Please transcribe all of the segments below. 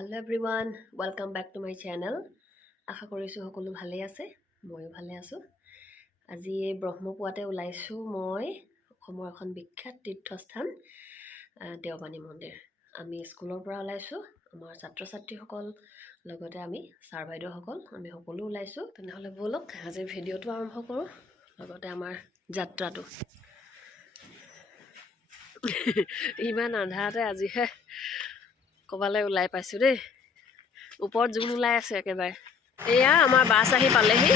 Hello everyone, welcome back to my channel. আশা কৰিছো সকলো ভালে আছে, ময়ো ভালে আছো। আজি ব্ৰহ্মপুৱাতে ওলাইছো মই অসমৰ এখন বিখ্যাত তীৰ্থস্থান দেওপানী মন্দিৰ। আমি স্কুলৰ পৰা ওলাইছো, আমাৰ ছাত্ৰ-ছাত্ৰীসকল লগতে আমি ছাৰ বাইদেউসকল আমি সকলো ওলাইছো। তেনেহলে বলক আজি ভিডিঅটো আৰম্ভ কৰো, লগতে আমাৰ যাত্ৰাটো। ইমান আন্ধাৰতে আজিহে কবালে ওলাই পাইছো দেই। ওপৰত জুন ওলাই আছে একেবাৰে। এয়া আমাৰ বাছ আহি পালেহি।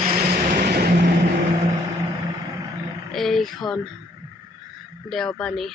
এইখন দেওপানী।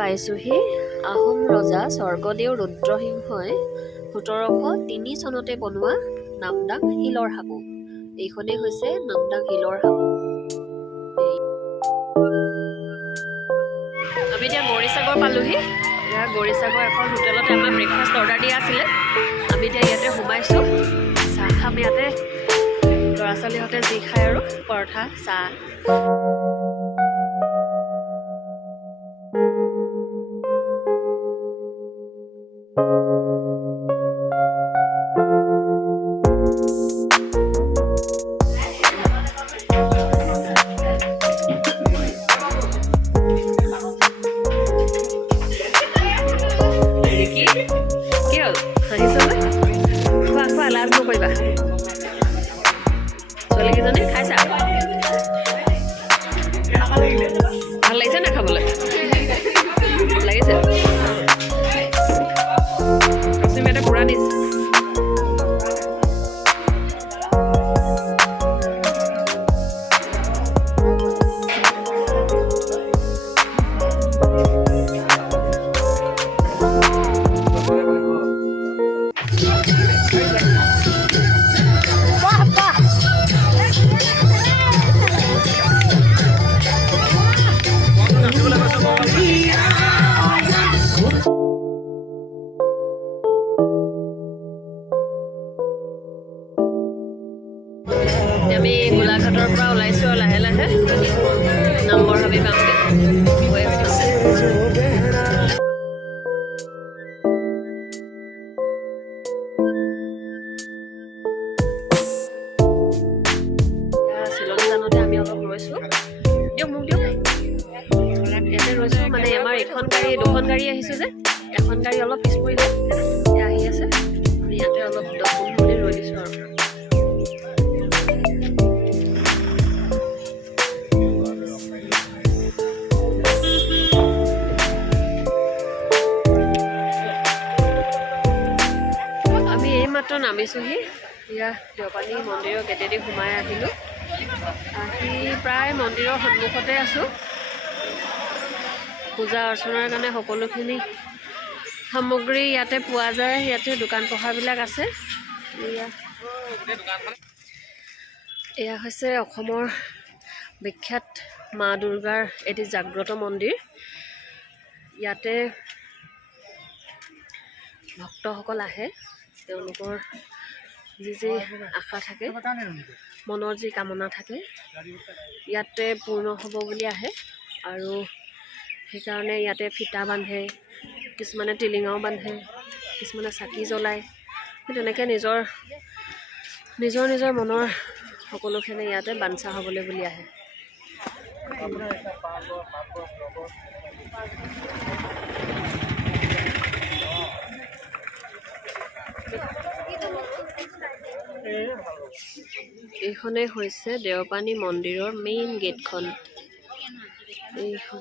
পাইছোহি আহোম ৰজা স্বৰ্গদেউ ৰুদ্ৰসিংহই ১৭০৩ চনতে বনোৱা নামদাং শিলৰ সাঁকো। এইখনেই হৈছে নামদাং শিলৰ সাঁকো। আমি এতিয়া গৌৰীসাগৰ পালোহি। এয়া গৌৰীসাগৰ এখন হোটেলতে আমাৰ ব্ৰেকফাষ্ট অৰ্ডাৰ দিয়া আছিলে। আমি এতিয়া ইয়াতে সোমাইছো, চাহ খাম ইয়াতে। ল'ৰা ছোৱালীহঁতে যি খায় আৰু পৰঠা চাহ। ভাল লাগিছে না খাবলৈ? লাগিছে এটা পুৰা দিছে। আমি গোলাঘাটৰ পৰা ওলাইছো আৰু লাহে লাহে নম্বৰ হাবি পামগে। শ্বিলং জানতে আমি অলপ ৰৈছো, দিয়ক মোক দিয়ক। ইয়াতে ৰৈছো মানে আমাৰ এখন গাড়ী দুখন গাড়ী আহিছো যে, এখন গাড়ী অলপ পিছ পৰিলে আহি আছে। ইয়াতে অলপ 10 মিনিট ৰৈ দিছো আৰু। নামিছোহি। এয়া দেওপানী মন্দিৰৰ গেটেদি সোমাই আহিলো। আহি প্ৰায় মন্দিৰৰ সন্মুখতে আছো। পূজা অৰ্চনাৰ কাৰণে সকলোখিনি সামগ্ৰী ইয়াতে পোৱা যায়। ইয়াতে দোকান পোহাৰবিলাক আছে। এয়া হৈছে অসমৰ বিখ্যাত মা দুৰ্গাৰ এটি জাগ্ৰত মন্দিৰ। ইয়াতে ভক্তসকল আহে, তেওঁলোকৰ যি যি আশা থাকে মনৰ যি কামনা থাকে ইয়াতে পূৰ্ণ হ'ব বুলি আহে আৰু সেইকাৰণে ইয়াতে ফিটা বান্ধে, কিছুমানে টিলিঙাও বান্ধে, কিছুমানে চাকি জ্বলায়। তেনেকৈ নিজৰ মনৰ সকলোখিনি ইয়াতে বাঞ্ছা হ'বলৈ বুলি আহে। এইখনেই হৈছে দেওপানী মন্দিৰৰ মেইন গেটখন। এইখন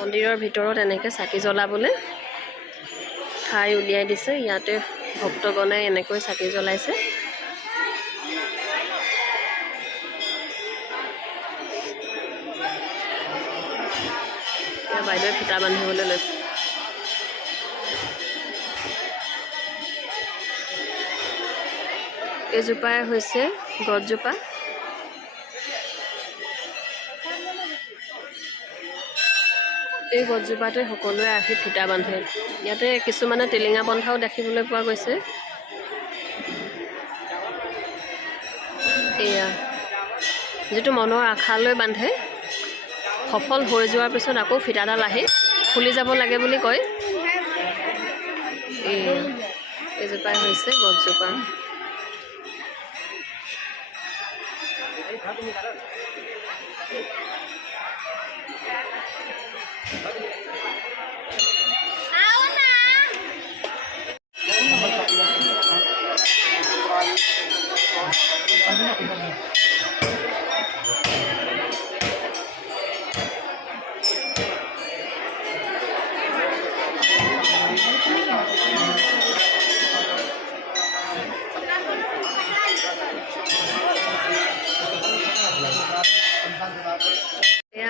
মন্দিৰৰ ভিতৰত এনেকৈ চাকি জ্বলাবলৈ ঠাই উলিয়াই দিছে। ইয়াতে ভক্তগণে এনেকৈ চাকি জ্বলাইছে। এতিয়া বাইদেৱে ফিটা বান্ধিবলৈ লৈছে। এইজোপাই হৈছে গছজোপা। এই গছজোপাতে সকলোৱে আহি ফিটা বান্ধে। ইয়াতে কিছুমানে টিলিঙা বন্ধাও দেখিবলৈ পোৱা গৈছে। এয়া যিটো মনৰ আশালৈ বান্ধে, সফল হৈ যোৱাৰ পিছত আকৌ ফিটাডাল আহি খুলি যাব লাগে বুলি কয়। এইজোপাই হৈছে গছজোপা।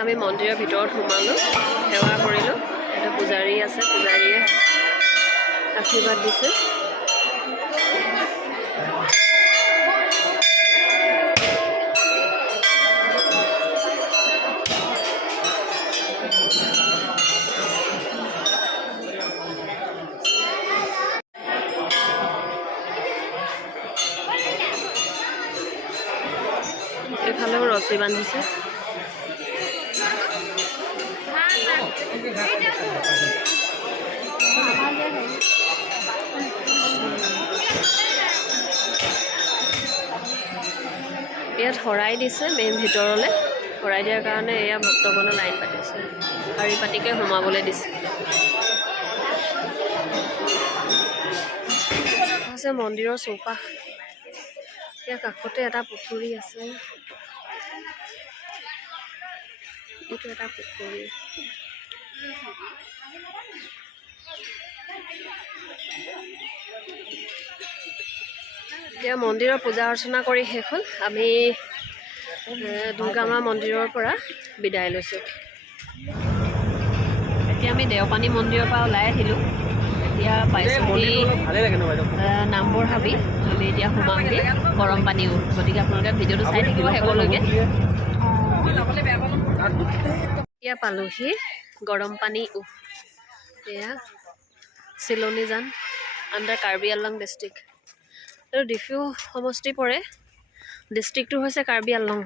আমি মন্দিৰৰ ভিতৰত সোমালোঁ, সেৱা কৰিলোঁ। এটা পূজাৰী আছে, পূজাৰীয়ে আশীৰ্বাদ দিছে। এইফালেও ৰছী বান্ধিছে। ইয়াত শৰাই দিছে মেইন ভিতৰলৈ। শৰাই দিয়াৰ কাৰণে এয়া ভক্তগণে লাইন পাতিছে, শাৰী পাতিকে সোমাবলৈ দিছে। আছে মন্দিৰৰ চৌপাশ। ইয়াৰ কাষতে এটা পুখুৰী আছে। এইটো এটা পুখুৰী। এতিয়া মন্দিৰৰ পূজা অৰ্চনা কৰি শেষ হ'ল। আমি দুৰ্গা মা মন্দিৰৰ পৰা বিদায় লৈছোঁ। এতিয়া আমি দেওপানী মন্দিৰৰ পৰা ওলাই আহিলোঁ। এতিয়া পাইছোঁহি নাম্বৰ হাবি। আমি এতিয়া সোমামগৈ গৰম পানীও। গতিকে আপোনালোকে ভিডিঅ'টো চাই থাকিব শেষলৈকে। এতিয়া পালোহি গৰম পানী। এয়া চিলনীজান আণ্ডাৰ কাৰ্বি আংলং ডিষ্ট্ৰিক্ট। আৰু ডিফু সমষ্টি পৰে। ডিষ্ট্ৰিক্টটো হৈছে কাৰ্বি আংলং।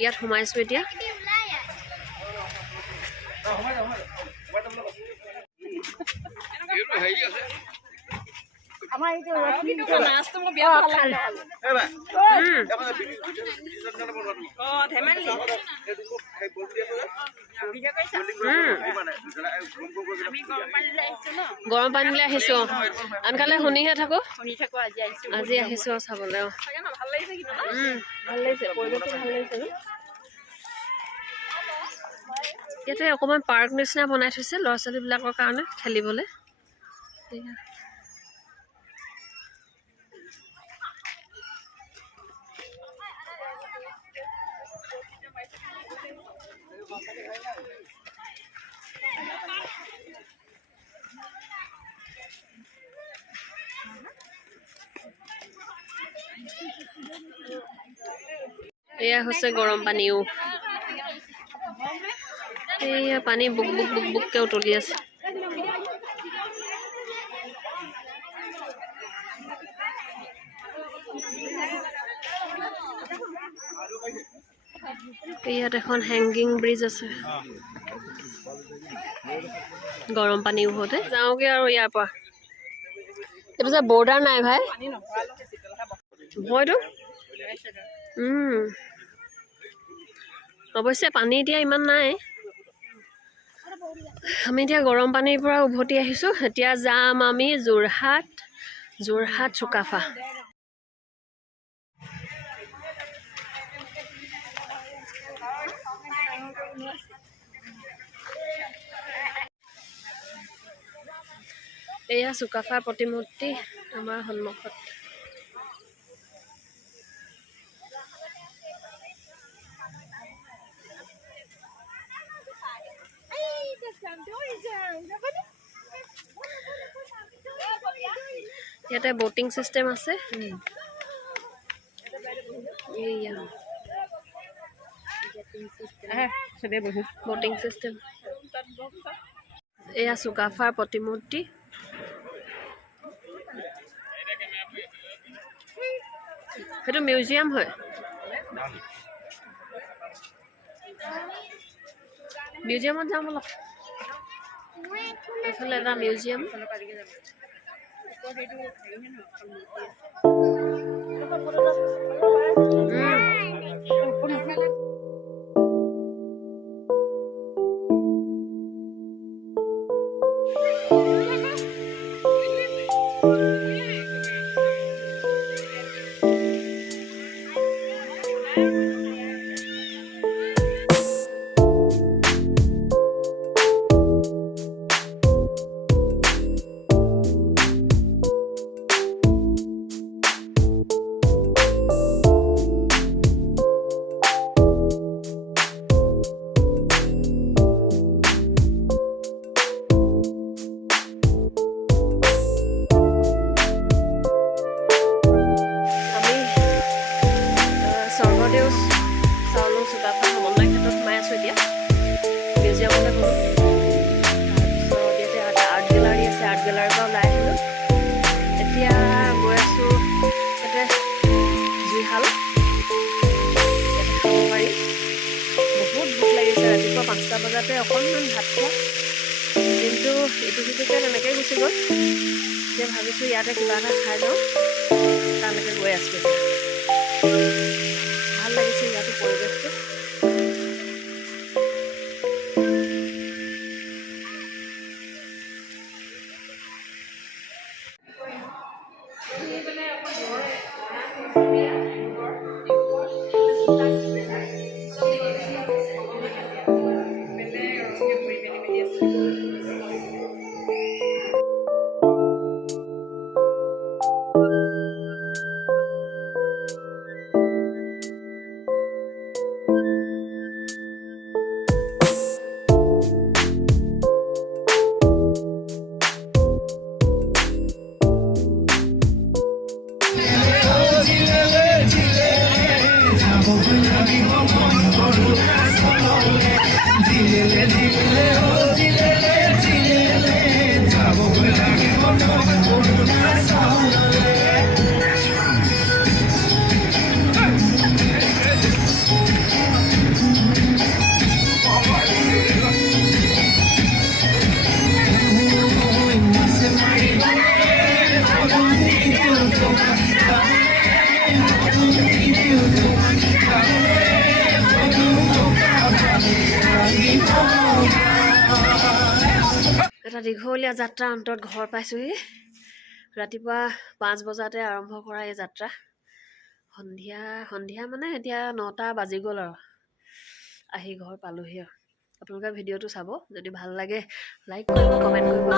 ইয়াত সোমাইছোঁ এতিয়া। গৰম পানীলৈ আহিছোঁ। আনকালে শুনিহে থাকোঁ, আজি আহিছোঁ চাবলৈ। ভাল লাগিছে, পৰিৱেশটো ভাল লাগিছে ন। ইয়াতে অকণমান পাৰ্ক নিচিনা বনাই থৈছে ল'ৰা ছোৱালীবিলাকৰ কাৰণে খেলিবলৈ। এয়া হৈছে গৰম পানীও এয়া পানী বুক বুক বুক বুককে উতলি আছে ইয়াত এখন হ্যাঙ্গিং ব্ৰিজ আছে গৰম পানী উহতে যাওঁগে আৰু ইয়াৰ পৰা এইটো যে বৰ্ডাৰ নাই ভাই হয়তো অৱশ্যে পানী এতিয়া ইমান নাই আমি এতিয়া গৰম পানীৰ পৰা উভতি আহিছো এতিয়া যাম আমি যোৰহাট চুকাফা এয়া চুকাফাৰ প্ৰতিমূৰ্তি আমাৰ সন্মুখত ইয়াতে বোটিং সিস্টেম আছে বোটিং সিস্টেম এয়া চুকাফাৰ প্ৰতিমূৰ্তি সেইটো মিউজিয়াম হয় মিউজিয়ামত যাম বলক এফালে এটা মিউজিয়াম বজাতে অকণমান ভাত খোৱা কিন্তু ইটো সিটোকে তেনেকৈ গুচি গ'ল এতিয়া ভাবিছোঁ ইয়াতে কিবা এটা খাই যাওঁ তালৈকে গৈ আছোঁ ভাল লাগিছে ইয়াতো পৰিৱেশটো এটা দীঘলীয়া যাত্ৰা অন্তত ঘৰ পাইছোহি ৰাতিপুৱা 5 বজাতে আৰম্ভ কৰা এই যাত্ৰা সন্ধিয়া মানে এতিয়া 9টা বাজি গ'ল আৰু আহি ঘৰ পালোহি আৰু আপোনালোকে ভিডিঅ'টো চাব যদি ভাল লাগে লাইক কৰিব কমেণ্ট কৰিব